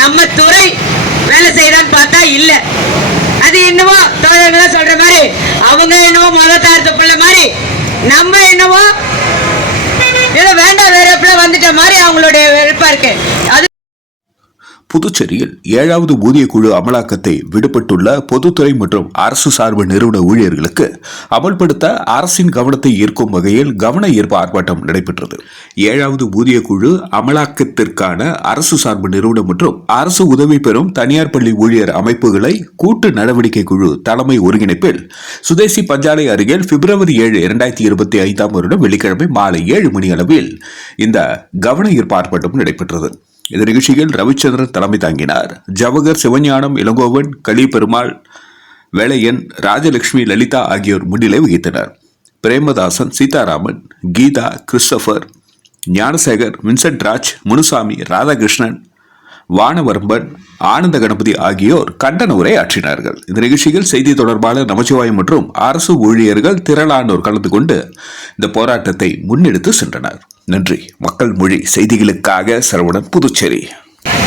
நம்ம துறை வேலை செய்யறான்னு பார்த்தா இல்ல. அது என்னவோ தோழர்களா சொல்ற மாதிரி அவங்க என்னவோ மதத்தார்த்த பிள்ளை மாதிரி நம்ம என்னவோ ஏதோ வேண்டாம் வேற வந்துட்ட மாதிரி அவங்களுடைய வெறுப்பா இருக்கு. அது புதுச்சேரியில் ஏழாவது ஊதிய குழு அமலாக்கத்தை விடுபட்டுள்ள பொதுத்துறை மற்றும் அரசு சார்பு நிறுவன ஊழியர்களுக்கு அமல்படுத்த அரசின் கவனத்தை ஈர்க்கும் வகையில் கவன ஈர்ப்பு ஆர்ப்பாட்டம் நடைபெற்றது. ஏழாவது ஊதிய குழு அமலாக்கத்திற்கான அரசு சார்பு நிறுவனம் மற்றும் அரசு உதவி பெறும் தனியார் பள்ளி ஊழியர் அமைப்புகளை கூட்டு நடவடிக்கை குழு தலைமை ஒருங்கிணைப்பில் சுதேசி பஞ்சாலை அருகில் பிப்ரவரி ஏழு இரண்டாயிரத்தி இருபத்தி ஐந்தாம் வருடம் வெள்ளிக்கிழமை மாலை ஏழு மணி அளவில் இந்த கவன ஈர்ப்பு ஆர்ப்பாட்டம் நடைபெற்றது. இந்த நிகழ்ச்சியில் ரவிச்சந்திரன் தலைமை தாங்கினார். ஜவஹர் சிவஞானம் இளங்கோவன் களி பெருமாள் வேலையன் ராஜலட்சுமி லலிதா ஆகியோர் முன்னிலை வகித்தனர். பிரேமதாசன் சீதாராமன் கீதா கிறிஸ்டபர் ஞானசேகர் வின்சென்ட் ராஜ் முனுசாமி ராதாகிருஷ்ணன் வானவரம்பன் ஆனந்த கணபதி ஆகியோர் கண்டன உரை ஆற்றினார்கள். இந்த நிகழ்ச்சியில் செய்தி தொடர்பாளர் நமச்சிவாயம் மற்றும் அரசு ஊழியர்கள் திரளானோர் கலந்து கொண்டு இந்த போராட்டத்தை முன்னெடுத்து சென்றனர். நன்றி. மக்கள் மொழி செய்திகளுக்காக சரவணன் புதுச்சேரி.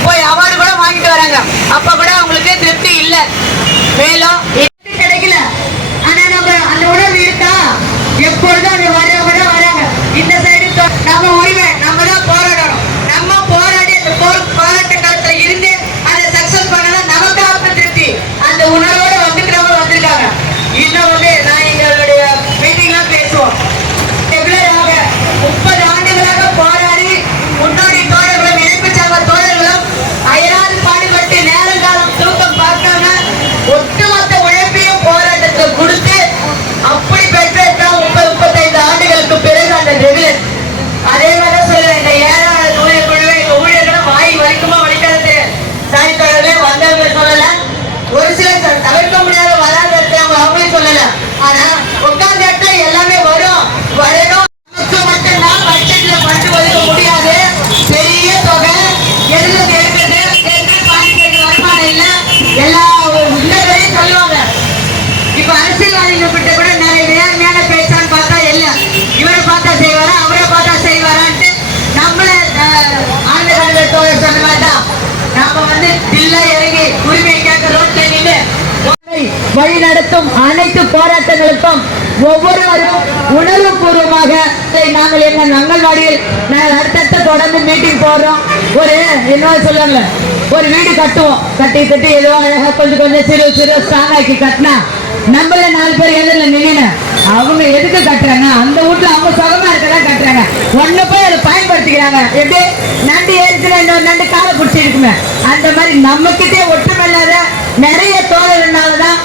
போய் அவார்டு கூட வாங்கிட்டு வராங்க. அப்ப கூட அவங்களுக்கு திருப்தி இல்ல. மேலும் கிடைக்கல? ஆனா நம்ம அந்த உணர்வு இருக்கா? எப்பொழுதும் வர வர்றவங்க வராங்க. இந்த சைடு நம்ம உரிமை வந்து தில்ல இறங்கி உரிமை கேட்க ரோட்ல நின்று வழி நடத்தும் அனைத்து போராட்டங்களுக்கும் ஒவ்வொருவரும் உணர்வு பூர்வமாக நாங்கள் எங்கள் அங்கன்வாடியில் நாங்கள் அடுத்தடுத்த தொடர்ந்து மீட்டிங் போடுறோம். ஒரு என்ன சொல்லுவாங்க ஒரு வீடு கட்டுவோம். கட்டி கட்டி ஏதோ அழகா கொஞ்சம் கொஞ்சம் சிறு சிறு ஸ்ட்ராங் ஆக்கி கட்டினா நம்மள நாலு பேர் எதிரில் நின்று அவங்க எதுக்கு கட்டுறாங்க? அந்த வீட்டுல அவங்க சுகமா இருக்கதான் கட்டுறாங்க. ஒண்ணு போய் அதை பயன்படுத்திக்கிறாங்க. எப்படி? இடத்துல இன்னொரு நண்டு காலை பிடிச்சி அந்த மாதிரி நம்மக்கிட்டே ஒற்றுமை இல்லாத நிறைய தோழர்கள்னாலதான்